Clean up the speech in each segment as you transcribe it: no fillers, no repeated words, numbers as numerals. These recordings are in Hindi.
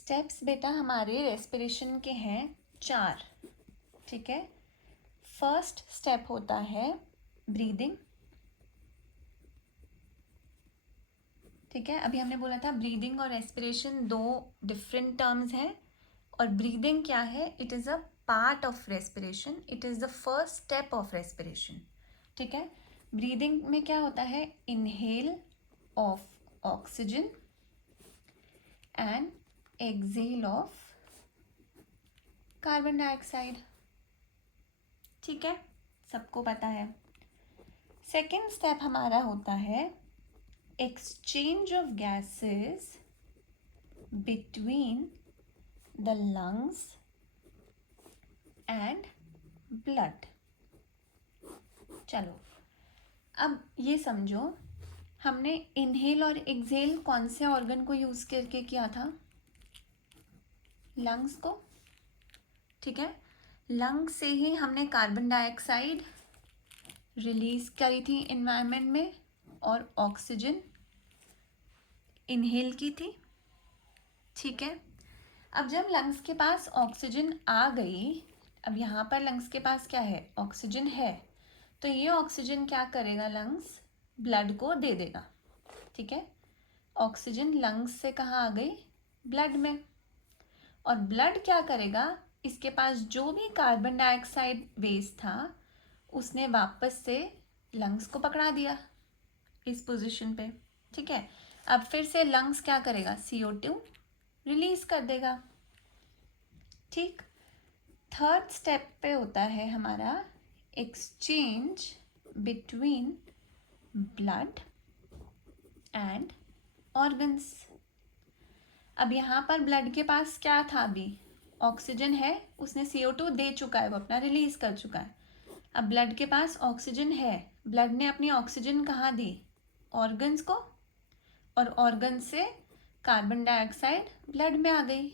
स्टेप्स बेटा हमारे रेस्पिरेशन के हैं 4। ठीक है, फर्स्ट स्टेप होता है ब्रीदिंग। ठीक है, अभी हमने बोला था ब्रीदिंग और रेस्पिरेशन दो डिफरेंट टर्म्स हैं, और ब्रीदिंग क्या है? It is a part of respiration, it is the first step of respiration. ठीक है, ब्रीदिंग में क्या होता है? Inhale of oxygen and exhale of carbon dioxide. ठीक है, सबको पता है। सेकेंड स्टेप हमारा होता है exchange of gases between the lungs and blood. चलो अब ये समझो, हमने इनहेल और एक्सहेल कौन से ऑर्गन को यूज करके किया था? लंग्स को। ठीक है, लंग्स से ही हमने कार्बन डाइऑक्साइड रिलीज करी थी एनवायरनमेंट में और ऑक्सीजन इनहेल की थी। ठीक है, अब जब लंग्स के पास ऑक्सीजन आ गई, अब यहाँ पर लंग्स के पास क्या है? ऑक्सीजन है, तो ये ऑक्सीजन क्या करेगा? लंग्स ब्लड को दे देगा। ठीक है, ऑक्सीजन लंग्स से कहाँ आ गई? ब्लड में। और ब्लड क्या करेगा? इसके पास जो भी कार्बन डाइऑक्साइड वेस्ट था उसने वापस से लंग्स को पकड़ा दिया इस पोजीशन पे। ठीक है, अब फिर से लंग्स क्या करेगा? CO2 रिलीज कर देगा। ठीक, थर्ड स्टेप पे होता है हमारा exchange between blood and organs. अब यहाँ पर ब्लड के पास क्या था? अभी ऑक्सीजन है, उसने CO2 दे चुका है, वो अपना रिलीज कर चुका है। अब ब्लड के पास ऑक्सीजन है, ब्लड ने अपनी ऑक्सीजन कहाँ दी? ऑर्गन्स को, और ऑर्गन से कार्बन डाइऑक्साइड ब्लड में आ गई।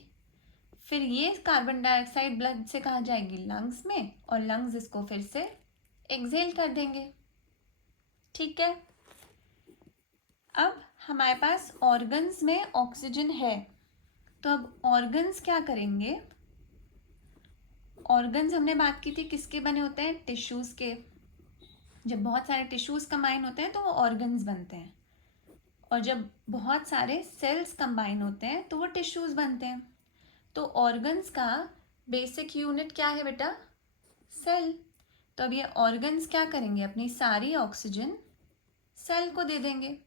फिर ये कार्बन डाइऑक्साइड ब्लड से कहाँ जाएगी? लंग्स में, और लंग्स इसको फिर से एक्सहेल कर देंगे। ठीक है, अब हमारे पास ऑर्गन्स में ऑक्सीजन है, तो अब ऑर्गन्स क्या करेंगे? ऑर्गन्स हमने बात की थी किसके बने होते हैं? टिश्यूज के। जब बहुत सारे टिश्यूज कंबाइन होते हैं तो वो ऑर्गन्स बनते हैं, और जब बहुत सारे सेल्स कंबाइन होते हैं तो वो टिश्यूज बनते हैं। तो ऑर्गन्स का बेसिक यूनिट क्या है बेटा? सेल। तो अब ये ऑर्गन्स क्या करेंगे? अपनी सारी ऑक्सीजन सेल को दे देंगे,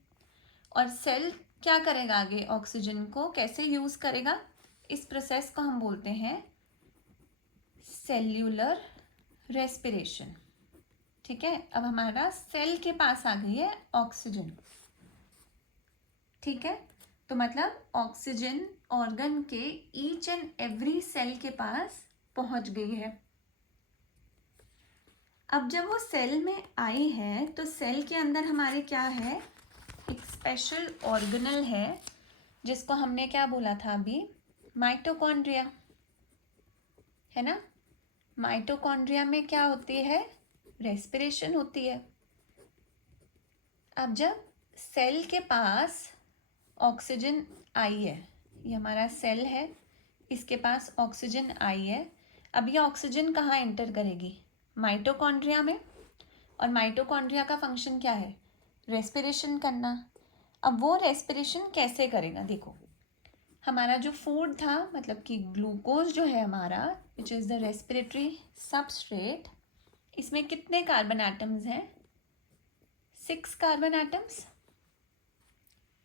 और सेल क्या करेगा? आगे ऑक्सीजन को कैसे यूज करेगा? इस प्रोसेस को हम बोलते हैं सेल्यूलर रेस्पिरेशन। ठीक है, अब हमारा सेल के पास आ गई है ऑक्सीजन। ठीक है, तो मतलब ऑक्सीजन ऑर्गन के ईच एंड एवरी सेल के पास पहुंच गई है। अब जब वो सेल में आई है तो सेल के अंदर हमारे क्या है? एक स्पेशल ऑर्गेनल है जिसको हमने क्या बोला था अभी? माइटोकॉन्ड्रिया, है ना? माइटोकॉन्ड्रिया में क्या होती है? रेस्पिरेशन होती है। अब जब सेल के पास ऑक्सीजन आई है, ये हमारा सेल है, इसके पास ऑक्सीजन आई है, अब ये ऑक्सीजन कहाँ एंटर करेगी? माइटोकॉन्ड्रिया में। और माइटोकॉन्ड्रिया का फंक्शन क्या है? रेस्पिरेशन करना। अब वो रेस्पिरेशन कैसे करेगा? देखो, हमारा जो फूड था, मतलब कि ग्लूकोज जो है हमारा, विच इज़ द रेस्पिरेटरी सबस्ट्रेट, इसमें कितने कार्बन एटम्स हैं? 6 कार्बन एटम्स।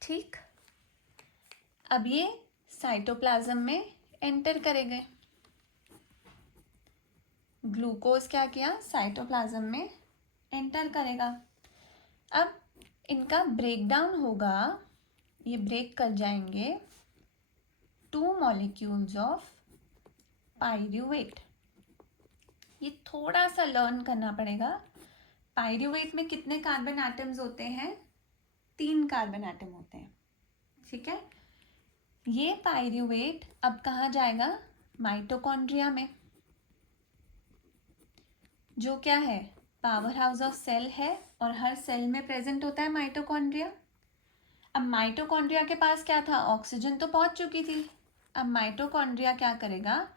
ठीक, अब ये साइटोप्लाज्म में एंटर करेंगे। ग्लूकोज क्या किया? साइटोप्लाज्म में एंटर करेगा। अब इनका ब्रेकडाउन होगा, ये ब्रेक कर जाएंगे 2 मॉलिक्यूल्स ऑफ पाइरूवेट। ये थोड़ा सा लर्न करना पड़ेगा। पाइरूवेट में कितने कार्बन एटम्स होते हैं? 3 कार्बन एटम होते हैं। ठीक है, ये पाइरूवेट अब कहाँ जाएगा? माइटोकॉन्ड्रिया में, जो क्या है? पावर हाउस ऑफ सेल है, और हर सेल में प्रेजेंट होता है माइटोकॉन्ड्रिया। अब माइटोकॉन्ड्रिया के पास क्या था? ऑक्सीजन तो पहुंच चुकी थी, अब माइटोकॉन्ड्रिया क्या करेगा,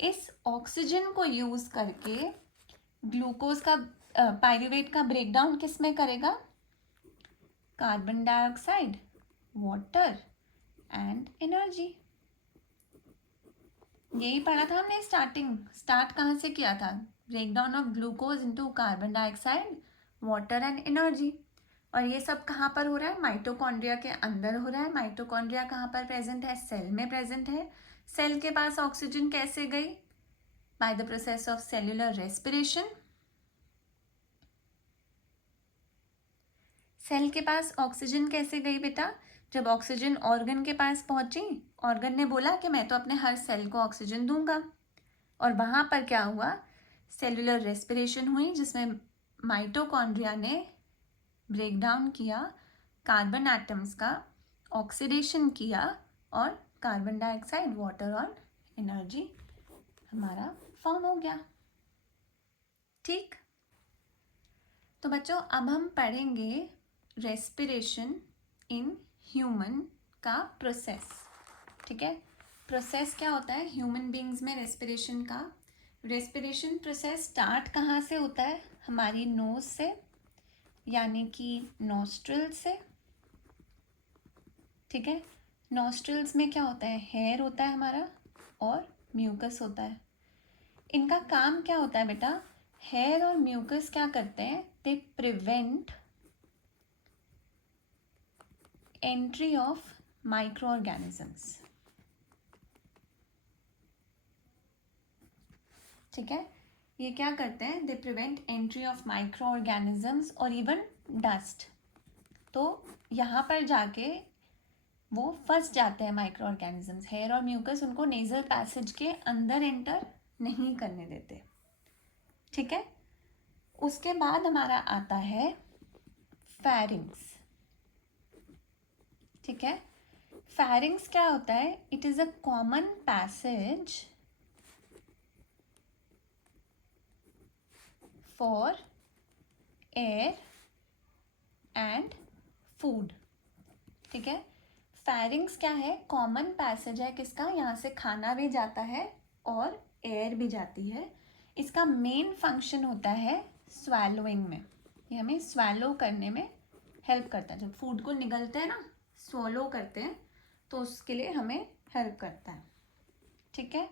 इस ऑक्सीजन को यूज करके ग्लूकोज का पायरूवेट का ब्रेकडाउन किस में करेगा, carbon dioxide, water and energy. यही पढ़ा था हमने स्टार्ट कहाँ से किया था, breakdown of glucose into carbon dioxide, water and energy. और ये सब कहाँ पर हो रहा है, माइटोकॉन्ड्रिया के अंदर हो रहा है। माइटोकॉन्ड्रिया कहाँ पर प्रेजेंट है, सेल में प्रेजेंट है। सेल के पास ऑक्सीजन कैसे गई, by the process of cellular respiration. Cell के पास ऑक्सीजन कैसे गई बेटा, जब ऑक्सीजन ऑर्गन के पास पहुंची, ऑर्गन ने बोला कि मैं तो अपने हर सेल को ऑक्सीजन दूंगा, और वहां पर क्या हुआ, सेल्यूलर रेस्पिरेशन हुई, जिसमें माइटोकॉन्ड्रिया ने ब्रेकडाउन किया कार्बन एटम्स का, ऑक्सीडेशन किया, और कार्बन डाइऑक्साइड, वाटर और एनर्जी हमारा फॉर्म हो गया। ठीक, तो बच्चों अब हम पढ़ेंगे रेस्पिरेशन इन ह्यूमन का प्रोसेस। ठीक है, प्रोसेस क्या होता है ह्यूमन बींग्स में रेस्पिरेशन का। रेस्पिरेशन प्रोसेस स्टार्ट कहाँ से होता है, हमारी नोज से, यानी कि नॉस्ट्रिल से। ठीक है, नॉस्ट्रिल्स में क्या होता है, हेयर होता है हमारा और म्यूकस होता है। इनका काम क्या होता है बेटा, हेयर और म्यूकस क्या करते हैं, they prevent entry of micro organisms. ठीक है, ये क्या करते हैं, they prevent entry of micro organisms और इवन डस्ट। तो यहाँ पर जाके वो फंस जाते हैं माइक्रो ऑर्गेनिजम्स, हेयर और म्यूकस उनको नेजल पैसेज के अंदर एंटर नहीं करने देते। ठीक है, उसके बाद हमारा आता है फेरिंग्स। ठीक है, फेरिंग्स क्या होता है, it is a common passage for air and food. ठीक है, फेरिंग्स क्या है, कॉमन पैसेज है किसका, यहाँ से खाना भी जाता है और एयर भी जाती है। इसका मेन फंक्शन होता है स्वैलोइंग में, ये हमें स्वैलो करने में हेल्प करता है। जब फूड को निगलते हैं ना, स्वॉलो करते हैं, तो उसके लिए हमें हेल्प करता है। ठीक है,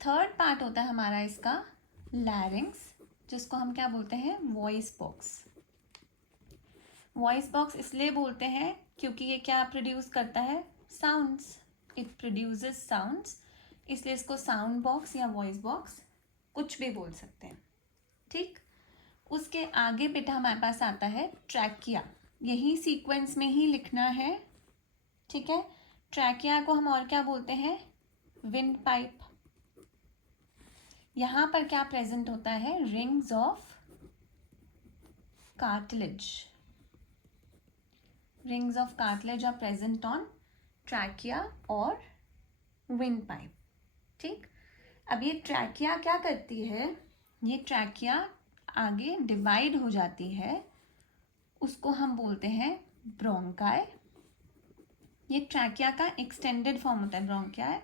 थर्ड पार्ट होता है हमारा इसका लैरिंग्स, जिसको हम क्या बोलते हैं, वॉइस बॉक्स। वॉइस बॉक्स इसलिए बोलते हैं क्योंकि ये क्या प्रोड्यूस करता है, साउंड्स, इट प्रोड्यूसेस साउंड्स, इसलिए इसको साउंड बॉक्स या वॉइस बॉक्स कुछ भी बोल सकते हैं। ठीक, उसके आगे बेटा हमारे पास आता है ट्रैकिया, यही सीक्वेंस में ही लिखना है। ठीक है, ट्रैकिया को हम और क्या बोलते हैं, विंड पाइप। यहाँ पर क्या प्रेजेंट होता है, rings of cartilage. Rings of cartilage are present on trachea और विंड पाइप। ठीक, अब ये ट्रैकिया क्या करती है, ये ट्रैकिया आगे डिवाइड हो जाती है, उसको हम बोलते हैं ब्रोंकाई। ये ट्रैकिया का एक्सटेंडेड फॉर्म होता है ब्रोंकाई,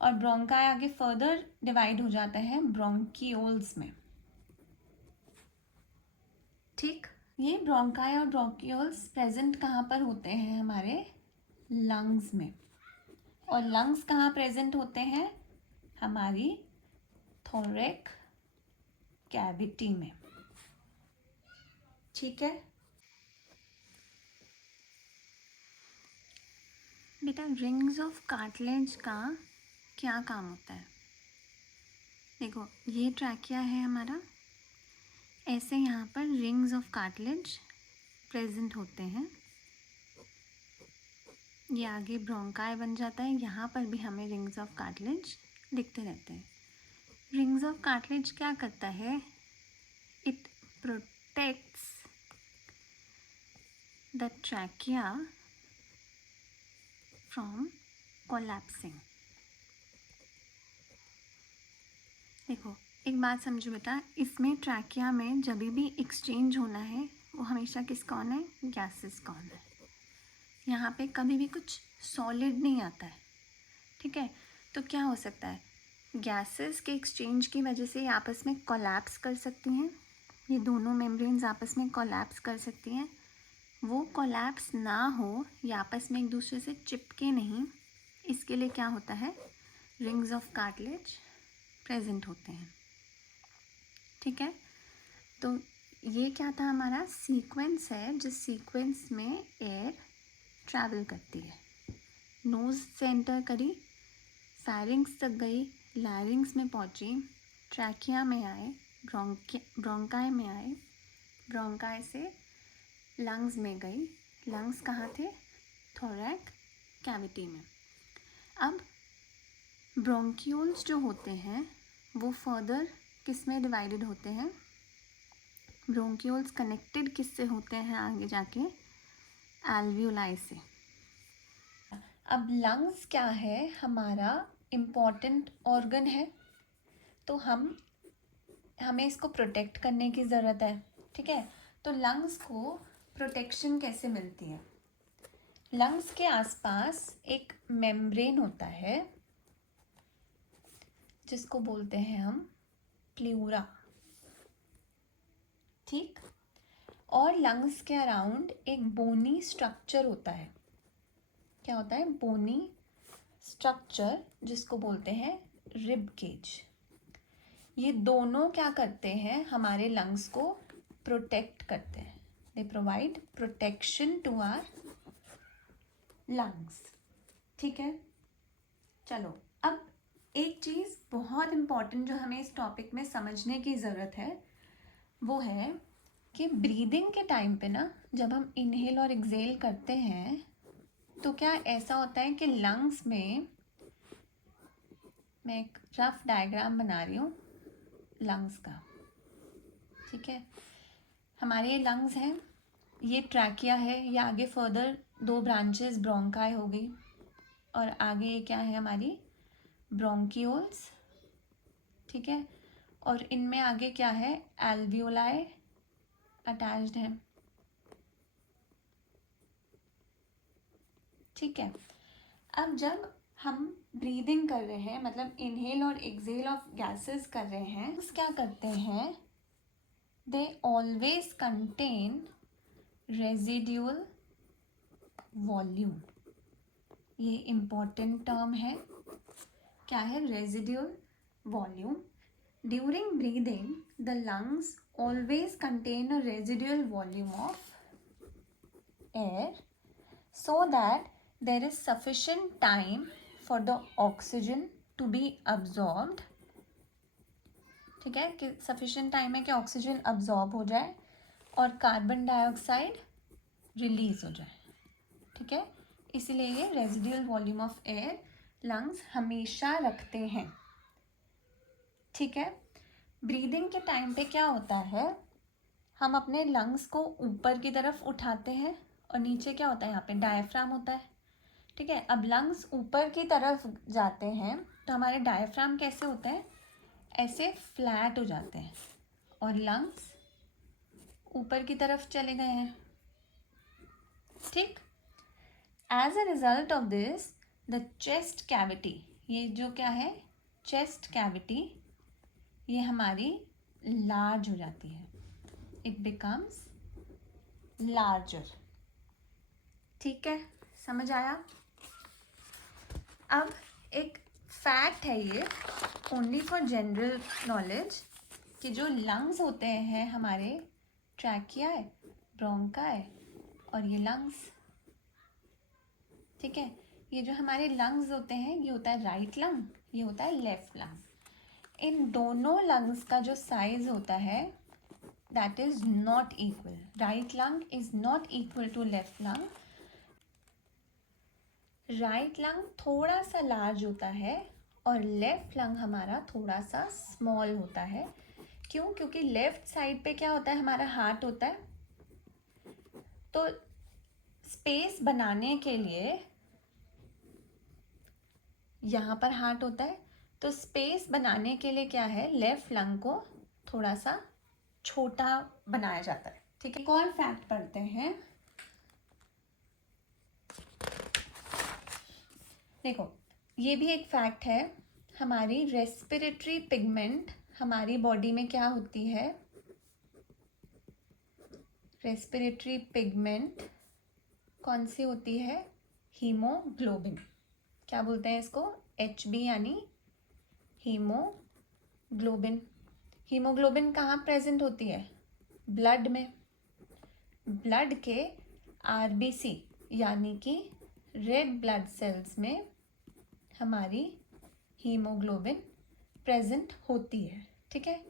और ब्रोंकाई आगे फर्दर डिवाइड हो जाता है ब्रोंकियोल्स में। ठीक, ये ब्रोंकाई और ब्रोंकियोल्स प्रेजेंट कहाँ पर होते हैं, हमारे लंग्स में। और लंग्स कहाँ प्रेजेंट होते हैं, हमारी थोरैक कैविटी में। ठीक है बेटा, रिंग्स ऑफ कार्टिलेज का क्या काम होता है, देखो ये ट्रैकिया है हमारा, ऐसे यहाँ पर रिंग्स ऑफ कार्टिलेज प्रेजेंट होते हैं, ये आगे ब्रोंकाई बन जाता है, यहाँ पर भी हमें रिंग्स ऑफ कार्टिलेज दिखते रहते हैं। रिंग्स ऑफ कार्टिलेज क्या करता है, it protects the trachea from collapsing. देखो एक बात समझो बेटा, इसमें ट्रैकिया में जब भी एक्सचेंज होना है वो हमेशा किसका होना है, गैसेस का होना है। यहाँ पे कभी भी कुछ सॉलिड नहीं आता है। ठीक है, तो क्या हो सकता है, गैसेस के एक्सचेंज की वजह से ये आपस में कोलैप्स कर सकती हैं, ये दोनों मेम्ब्रेन्स आपस में कोलैप्स कर सकती हैं। वो कोलैप्स ना हो, ये आपस में एक दूसरे से चिपके नहीं, इसके लिए क्या होता है, रिंग्स ऑफ कार्टिलेज प्रेजेंट होते हैं। ठीक है, तो ये क्या था, हमारा सीक्वेंस है जिस सीक्वेंस में एयर ट्रैवल करती है। नोज़ से एंटर करी, फैरिंग्स तक गई, लैरिंग्स में पहुंची, ट्रैकिया में आए, ब्रोंकाई में आए, ब्रोंकाई से लंग्स में गई। लंग्स कहाँ थे, थोरैक कैविटी में। अब ब्रोंक्यूल्स जो होते हैं वो फर्दर किस में डिवाइडेड होते हैं, ब्रोंक्यूल्स कनेक्टेड किससे होते हैं आगे जाके, एल्वियोलाई से। अब लंग्स क्या है, हमारा इम्पॉर्टेंट ऑर्गन है, तो हमें इसको प्रोटेक्ट करने की ज़रूरत है। ठीक है, तो लंग्स को प्रोटेक्शन कैसे मिलती है, लंग्स के आसपास एक मेम्ब्रेन होता है जिसको बोलते हैं हम प्ल्यूरा। ठीक, और लंग्स के अराउंड एक बोनी स्ट्रक्चर होता है। क्या होता है, बोनी स्ट्रक्चर, जिसको बोलते हैं रिब केज। ये दोनों क्या करते हैं, हमारे लंग्स को प्रोटेक्ट करते हैं, they provide protection to our lungs. ठीक है, चलो अब एक चीज़ बहुत इम्पॉर्टेंट जो हमें इस टॉपिक में समझने की ज़रूरत है वो है कि ब्रीदिंग के टाइम पे ना, जब हम इनहेल और एक्सेल करते हैं तो क्या ऐसा होता है कि लंग्स में, मैं एक रफ डायग्राम बना रही हूँ लंग्स का। ठीक है, हमारे ये लंग्स हैं, ये ट्रैकिया है, ये आगे फर्दर 2 ब्रांचेस ब्रोंकाई हो गई, और आगे ये क्या है, हमारी ब्रोंक्यूल्स। ठीक है, और इनमें आगे क्या है, एल्वियोलाई अटैच्ड है। ठीक है, अब जब हम ब्रीदिंग कर रहे हैं, मतलब इनहेल और एक्सेल ऑफ गैसेस कर रहे हैं, क्या करते हैं, they always contain residual volume. ये इम्पॉर्टेंट टर्म है, क्या है, residual volume. During breathing the lungs always contain a residual volume of air so that there is sufficient time for the oxygen to be absorbed। ठीक है, कि sufficient time है कि ऑक्सीजन absorb हो जाए और कार्बन डाइऑक्साइड रिलीज हो जाए। ठीक है, इसीलिए ये residual volume of air lungs हमेशा रखते हैं। ठीक है, ब्रीदिंग के टाइम पे क्या होता है, हम अपने लंग्स को ऊपर की तरफ उठाते हैं और नीचे क्या होता है, यहाँ पे डायफ्राम होता है। ठीक है, अब लंग्स ऊपर की तरफ जाते हैं तो हमारे डायफ्राम कैसे होते हैं, ऐसे फ्लैट हो जाते हैं, और लंग्स ऊपर की तरफ चले गए हैं। ठीक, as a result of this the chest cavity, ये जो क्या है, चेस्ट कैविटी, ये हमारी लार्ज हो जाती है, इट बिकम्स लार्जर। ठीक है, समझ आया। अब एक फैक्ट है ये, ओनली फॉर जनरल नॉलेज, कि जो लंग्स होते हैं हमारे, ट्रैकियाई, ब्रोंकाई और ये लंग्स। ठीक है, ये जो हमारे लंग्स होते हैं, ये होता है राइट लंग, ये होता है लेफ्ट लंग। इन दोनों लंग्स का जो साइज होता है that is not equal. Right lung is not equal to left lung. Right lung थोड़ा सा लार्ज होता है और लेफ्ट लंग हमारा थोड़ा सा स्मॉल होता है। क्यों, क्योंकि लेफ्ट साइड पे क्या होता है, हमारा हार्ट होता है, तो स्पेस बनाने के लिए यहाँ पर हार्ट होता है, तो स्पेस बनाने के लिए क्या है, लेफ्ट लंग को थोड़ा सा छोटा बनाया जाता है। ठीक है, एक और फैक्ट पढ़ते हैं। देखो, ये भी एक फैक्ट है, हमारी रेस्पिरेटरी पिगमेंट हमारी बॉडी में क्या होती है, रेस्पिरेटरी पिगमेंट कौन सी होती है, हीमोग्लोबिन। क्या बोलते हैं इसको, HB यानी हीमोग्लोबिन। हीमोग्लोबिन कहाँ प्रेजेंट होती है, ब्लड में। ब्लड के RBC यानी कि रेड ब्लड सेल्स में हमारी हीमोग्लोबिन प्रेजेंट होती है। ठीक है,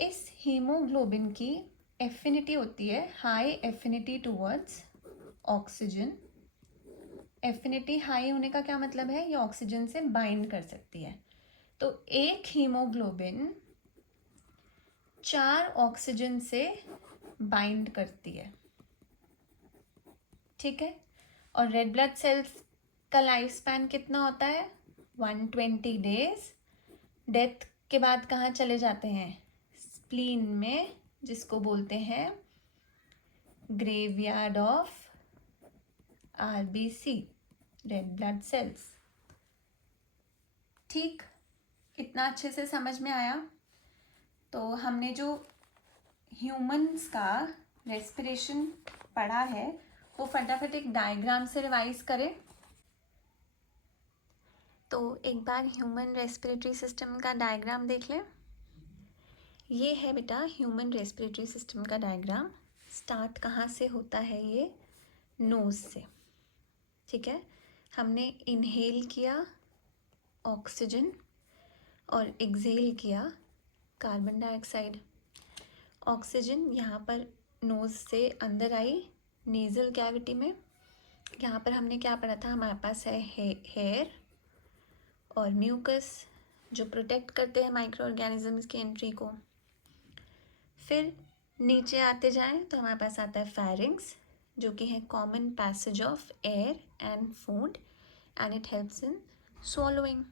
इस हीमोग्लोबिन की एफिनिटी होती है high affinity towards oxygen. Affinity high होने का क्या मतलब है, ये ऑक्सीजन से बाइंड कर सकती है। तो एक हीमोग्लोबिन 4 ऑक्सीजन से बाइंड करती है। ठीक है, और रेड ब्लड सेल्स का लाइफ स्पैन कितना होता है, 120 डेज। डेथ के बाद कहाँ चले जाते हैं, स्प्लीन में, जिसको बोलते हैं graveyard of RBC, red blood cells. ठीक, इतना अच्छे से समझ में आया। तो हमने जो ह्यूमंस का रेस्पिरेशन पढ़ा है वो फटाफट एक डायग्राम से रिवाइज करें। तो एक बार ह्यूमन रेस्पिरेटरी सिस्टम का डायग्राम देख लें। ये है बेटा ह्यूमन रेस्पिरेटरी सिस्टम का डायग्राम। स्टार्ट कहाँ से होता है, ये नोज़ से। ठीक है, हमने इनहेल किया ऑक्सीजन और एक्सहेल किया कार्बन डाइऑक्साइड। ऑक्सीजन यहाँ पर नोज़ से अंदर आई नेज़ल कैविटी में। यहाँ पर हमने क्या पढ़ा था, हमारे पास है हेयर और म्यूकस जो प्रोटेक्ट करते हैं माइक्रो ऑर्गेनिजम्स की एंट्री को। फिर नीचे आते जाएं तो हमारे पास आता है फेरिंग्स, जो कि है common passage of air and food and it helps in swallowing.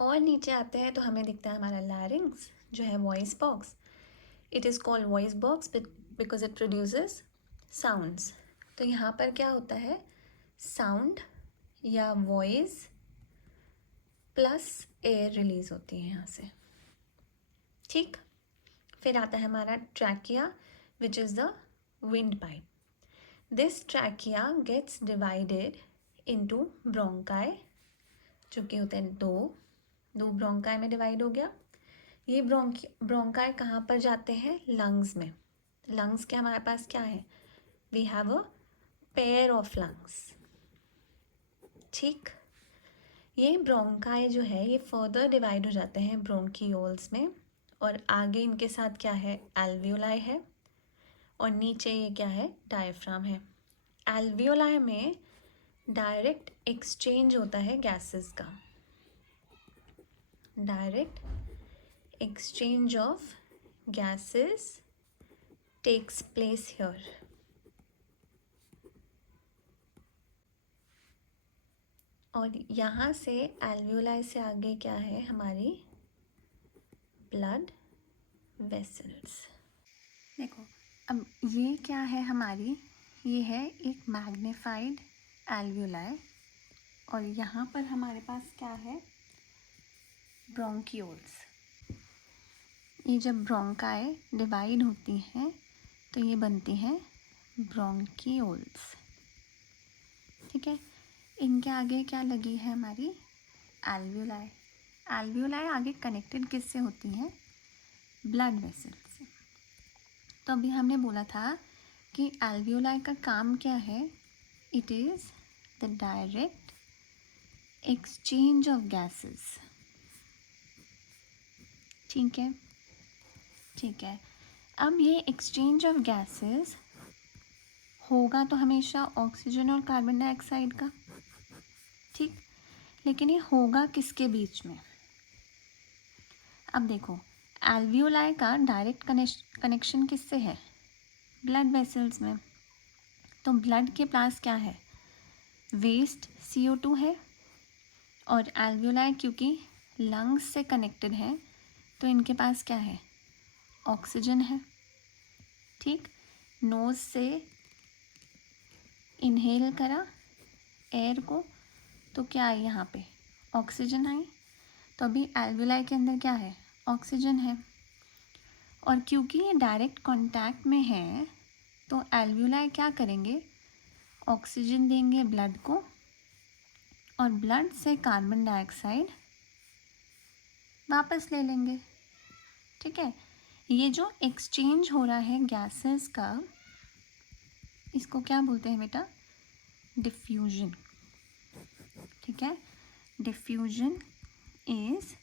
और नीचे आते हैं तो हमें दिखता है हमारा लैरिंग्स, जो है voice box. It is called voice box because it produces sounds. तो यहाँ पर क्या होता है, साउंड या वॉइस प्लस एयर रिलीज होती है यहाँ से। ठीक, फिर आता है हमारा trachea which is the wind pipe. This trachea gets divided into bronchi, जो कि होते हैं दो ब्रोंकाई में डिवाइड हो गया। ये ब्रोंकाई कहाँ पर जाते हैं, लंग्स में। लंग्स के हमारे पास क्या है, we have a pair of lungs. ठीक, ये ब्रोंकाई जो है ये फर्दर डिवाइड हो जाते हैं ब्रोंकियोल्स में, और आगे इनके साथ क्या है, एल्वियोलाई है, और नीचे ये क्या है, डायफ्राम है। एल्वियोलाई में डायरेक्ट एक्सचेंज होता है गैसेस का, direct exchange of gases takes place here. और यहाँ से एल्वियोलाई से आगे क्या है, हमारी ब्लड वेसल्स। देखो अब ये क्या है हमारी, ये है एक मैग्नीफाइड एल्वियोलाई, और यहाँ पर हमारे पास क्या है, ब्रोंकियोल्स। ये जब ब्रोंकाई डिवाइड होती हैं तो ये बनती हैं ब्रोंकियोल्स। ठीक है, इनके आगे क्या लगी है हमारी, एल्वियोलाई। एल्वियोलाई आगे कनेक्टेड किससे होती हैं, ब्लड वेसल से। तो अभी हमने बोला था कि एल्वियोलाई का काम क्या है, it is the direct exchange of gases. ठीक है, ठीक है। अब ये एक्सचेंज ऑफ गैसेस होगा तो हमेशा ऑक्सीजन और कार्बन डाइऑक्साइड का। ठीक, लेकिन ये होगा किसके बीच में, अब देखो एल्वियोलाई का डायरेक्ट कनेक्शन किससे है, ब्लड वेसल्स में। तो ब्लड के पास क्या है, वेस्ट CO2 है, और एल्वियोलाई क्योंकि लंग्स से कनेक्टेड है तो इनके पास क्या है, ऑक्सीजन है। ठीक, नोज़ से इनहेल करा एयर को, तो क्या आई यहाँ पे, ऑक्सीजन आई। तो अभी एल्वियोलाई के अंदर क्या है, ऑक्सीजन है। और क्योंकि ये डायरेक्ट कांटेक्ट में है तो एल्वियोलाई क्या करेंगे, ऑक्सीजन देंगे ब्लड को और ब्लड से कार्बन डाइऑक्साइड वापस ले लेंगे। ठीक है, ये जो एक्सचेंज हो रहा है गैसेस का, इसको क्या बोलते हैं बेटा, डिफ्यूजन। ठीक है, diffusion is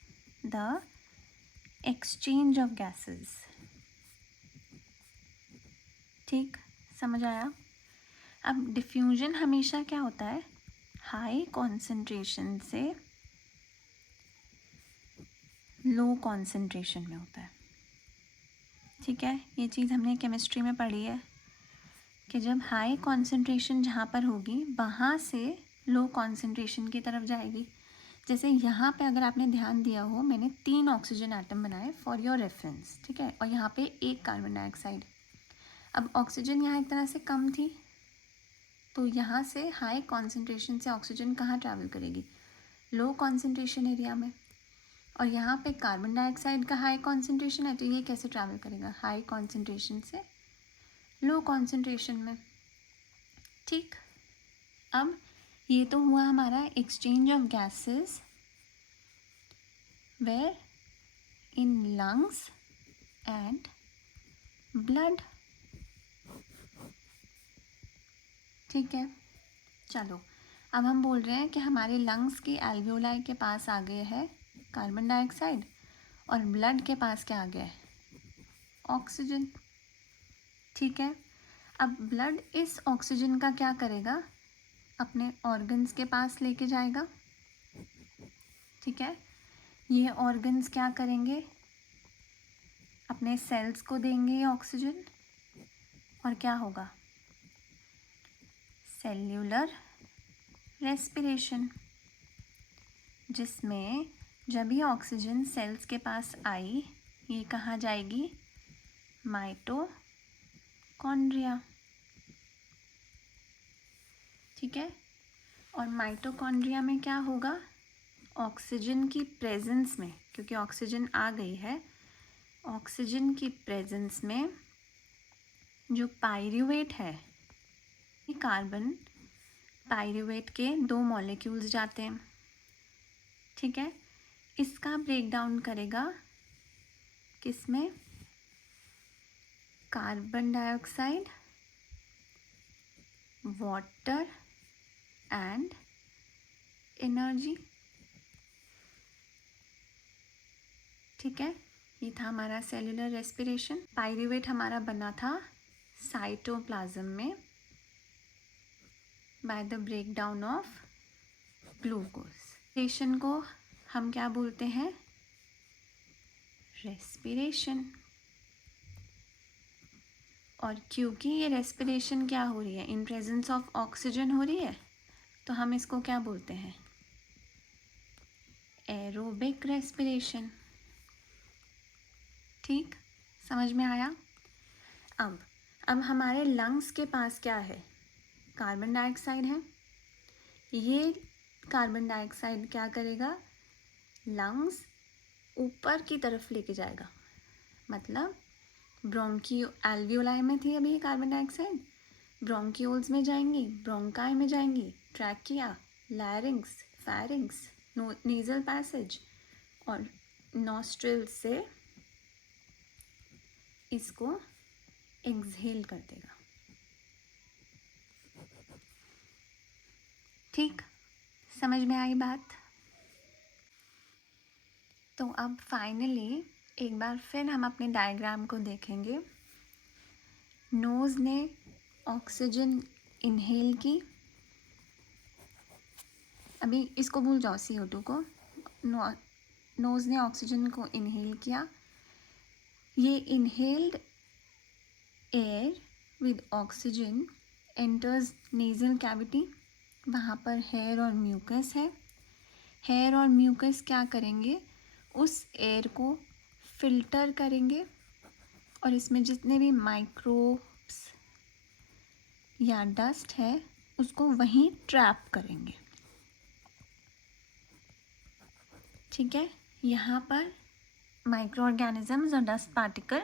the exchange of gases. ठीक, समझ आया। अब डिफ्यूजन हमेशा क्या होता है, हाई कॉन्सेंट्रेशन से लो कॉन्सेंट्रेशन में होता है। ठीक है, ये चीज़ हमने केमिस्ट्री में पढ़ी है कि जब हाई कॉन्सेंट्रेशन जहाँ पर होगी वहाँ से लो कॉन्सेंट्रेशन की तरफ जाएगी। जैसे यहाँ पे अगर आपने ध्यान दिया हो, मैंने 3 ऑक्सीजन एटम बनाए फॉर योर रेफरेंस। ठीक है, और यहाँ पे 1 कार्बन डाइऑक्साइड। अब ऑक्सीजन यहाँ एक तरह से कम थी, तो यहाँ से हाई कॉन्सेंट्रेशन से ऑक्सीजन कहाँ ट्रैवल करेगी, लो कॉन्सेंट्रेशन एरिया में। और यहाँ पे कार्बन डाइऑक्साइड का हाई कॉन्सेंट्रेशन है, तो ये कैसे ट्रैवल करेगा, हाई कॉन्सेंट्रेशन से लो कॉन्सेंट्रेशन में। ठीक, अब ये तो हुआ हमारा exchange of gases where in lungs and blood. ठीक है, चलो अब हम बोल रहे हैं कि हमारे लंग्स की एल्वियोलाई के पास आ गए है कार्बन डाइऑक्साइड और ब्लड के पास क्या आ गया है, ऑक्सीजन। ठीक है, अब ब्लड इस ऑक्सीजन का क्या करेगा, अपने ऑर्गन्स के पास लेके जाएगा। ठीक है, ये ऑर्गन्स क्या करेंगे, अपने सेल्स को देंगे ये ऑक्सीजन और क्या होगा, सेल्यूलर रेस्पिरेशन, जिसमें जब ये ऑक्सीजन सेल्स के पास आई, ये कहाँ जाएगी, माइटोकॉन्ड्रिया। ठीक है, और माइटोकॉन्ड्रिया में क्या होगा, ऑक्सीजन की प्रेजेंस में, क्योंकि ऑक्सीजन आ गई है, ऑक्सीजन की प्रेजेंस में जो पायरूवेट है, कार्बन पायरूवेट के 2 मॉलिक्यूल्स जाते हैं। ठीक है, इसका ब्रेक डाउन करेगा किसमें, carbon dioxide, water and energy. ठीक है, ये था हमारा सेल्यूलर रेस्पिरेशन। पायरूवेट हमारा बना था साइटोप्लाज्म में by the break down of glucose. Respiration को हम क्या बोलते हैं, रेस्पिरेशन। और क्योंकि ये रेस्पिरेशन क्या हो रही है, इन प्रेजेंस ऑफ ऑक्सीजन हो रही है, तो हम इसको क्या बोलते हैं, एरोबिक रेस्पिरेशन। ठीक, समझ में आया। अब हमारे लंग्स के पास क्या है, कार्बन डाइऑक्साइड है। ये कार्बन डाइऑक्साइड क्या करेगा, लंग्स ऊपर की तरफ लेके जाएगा। मतलब ब्रोंकी एल्वियोलाई में थी अभी कार्बन डाइऑक्साइड, ब्रोंक्यूल्स में जाएंगी, ब्रोंकाई में जाएंगी, ट्रैकिया, लैरिंग्स, फैरिंग्स, नेजल पैसेज और नॉस्ट्रिल से इसको एक्सहेल कर देगा। ठीक, समझ में आई बात। तो अब फाइनली एक बार फिर हम अपने डायग्राम को देखेंगे। नोज़ ने ऑक्सीजन इनहेल की, अभी इसको भूल जाओ CO2 को। नोज़ ने ऑक्सीजन को इनहेल किया। ये inhaled air with oxygen enters nasal cavity. वहाँ पर हेयर और म्यूकस है। हेयर और म्यूकस क्या करेंगे, उस एयर को फिल्टर करेंगे और इसमें जितने भी माइक्रोब्स या डस्ट है उसको वहीं ट्रैप करेंगे। ठीक है, यहाँ पर माइक्रो ऑर्गेनिजम्स और डस्ट पार्टिकल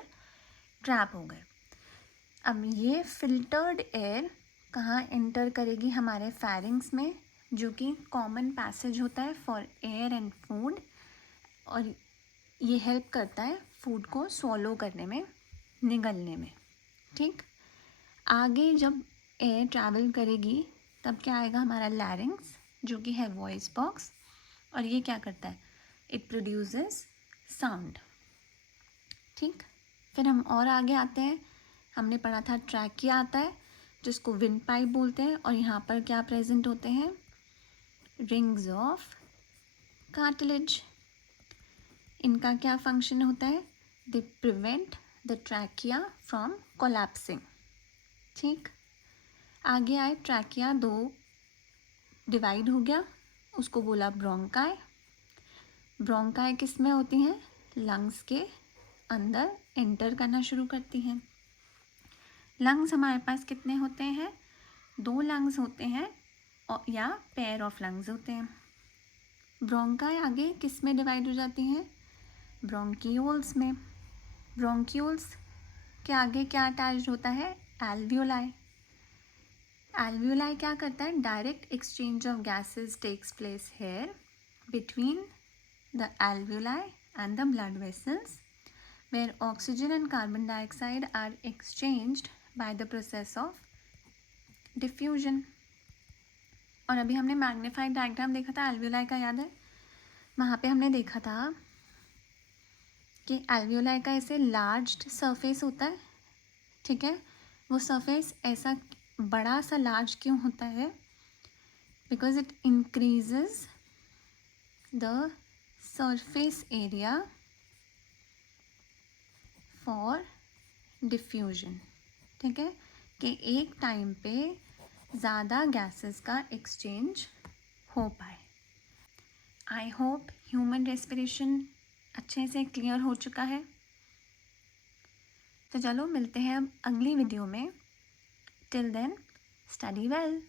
ट्रैप हो गए। अब ये फिल्टर्ड एयर कहाँ एंटर करेगी? हमारे फेरिंग्स में, जो कि कॉमन पैसेज होता है फॉर एयर एंड फूड, और ये हेल्प करता है फूड को स्वॉलो करने में, निगलने में। ठीक, आगे जब एयर ट्रैवल करेगी तब क्या आएगा? हमारा लैरिंग्स, जो कि है वॉइस बॉक्स, और ये क्या करता है? It produces sound. ठीक, फिर हम और आगे आते हैं। हमने पढ़ा था ट्रैकिया आता है, जिसको विंड पाइप बोलते हैं, और यहाँ पर क्या प्रेजेंट होते हैं? Rings of cartilage. इनका क्या फंक्शन होता है? They prevent the trachea from collapsing. ठीक, आगे आए ट्रैकिया, दो डिवाइड हो गया, उसको बोला ब्रोंकाई। ब्रोंकाई किस में होती हैं? लंग्स के अंदर एंटर करना शुरू करती हैं। लंग्स हमारे पास कितने होते हैं? 2 लंग्स होते हैं, या पेयर ऑफ लंग्स होते हैं। ब्रोंकाई आगे किस में डिवाइड हो जाती हैं? ब्रोंकियोल्स में। ब्रोंकियोल्स के आगे क्या अटैच्ड होता है? एल्वियोलाई। एल्वियोलाई क्या करता है? Direct exchange of gases takes place here between the alveoli and the blood vessels, where oxygen and carbon dioxide are exchanged by the process of diffusion. और अभी हमने मैग्नीफाइड डायग्राम देखा था एल्वियोलाई का, याद है? वहाँ पे हमने देखा था कि एल्वियोलाई का ऐसे लार्ज सरफेस होता है। ठीक है, वो सरफेस ऐसा बड़ा सा लार्ज क्यों होता है? Because it increases the surface area for diffusion. ठीक है, कि एक टाइम पे ज़्यादा गैसेस का एक्सचेंज हो पाए। आई होप ह्यूमन रेस्पिरेशन अच्छे से क्लियर हो चुका है। तो चलो मिलते हैं अब अगली वीडियो में। Till then, study well.